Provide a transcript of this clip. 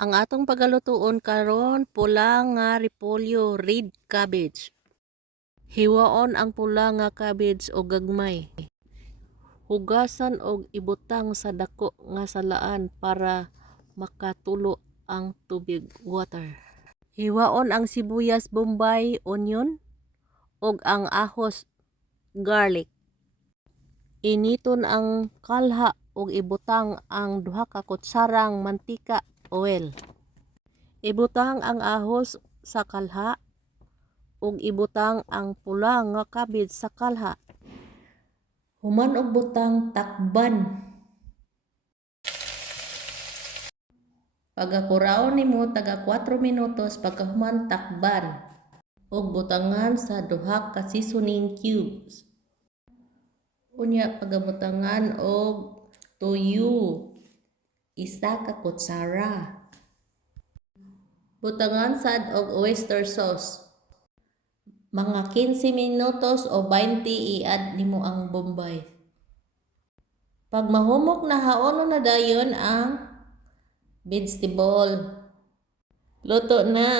Ang atong pagalutuon karon pula nga repolyo, red cabbage. Hiwaon ang pula nga cabbage og gagmay. Hugasan og ibutang sa dako nga salaan para makatulo ang tubig, water. Hiwaon ang sibuyas, bombay, onion og ang ahos, garlic. Initon ang kalha ug ibutang ang 2 ka kutsarang mantika, oil. Ibutang ang ahos sa kalha ug ibutang ang pula nga cabbage sa kalha. Human og butang, takban. Pagkakuraon nimo taga 4 minutos, pagkahuman takban ug butangan sa 2 ka seasoning cubes. Unya pagabutangan og tuyo, 1 ka kutsara. Butangan sad og oyster sauce. Mga 15 minutos o 20 i-add nimo ang bombay. Pag mahumok na, haonon na dayon ang vegetable. Luto na.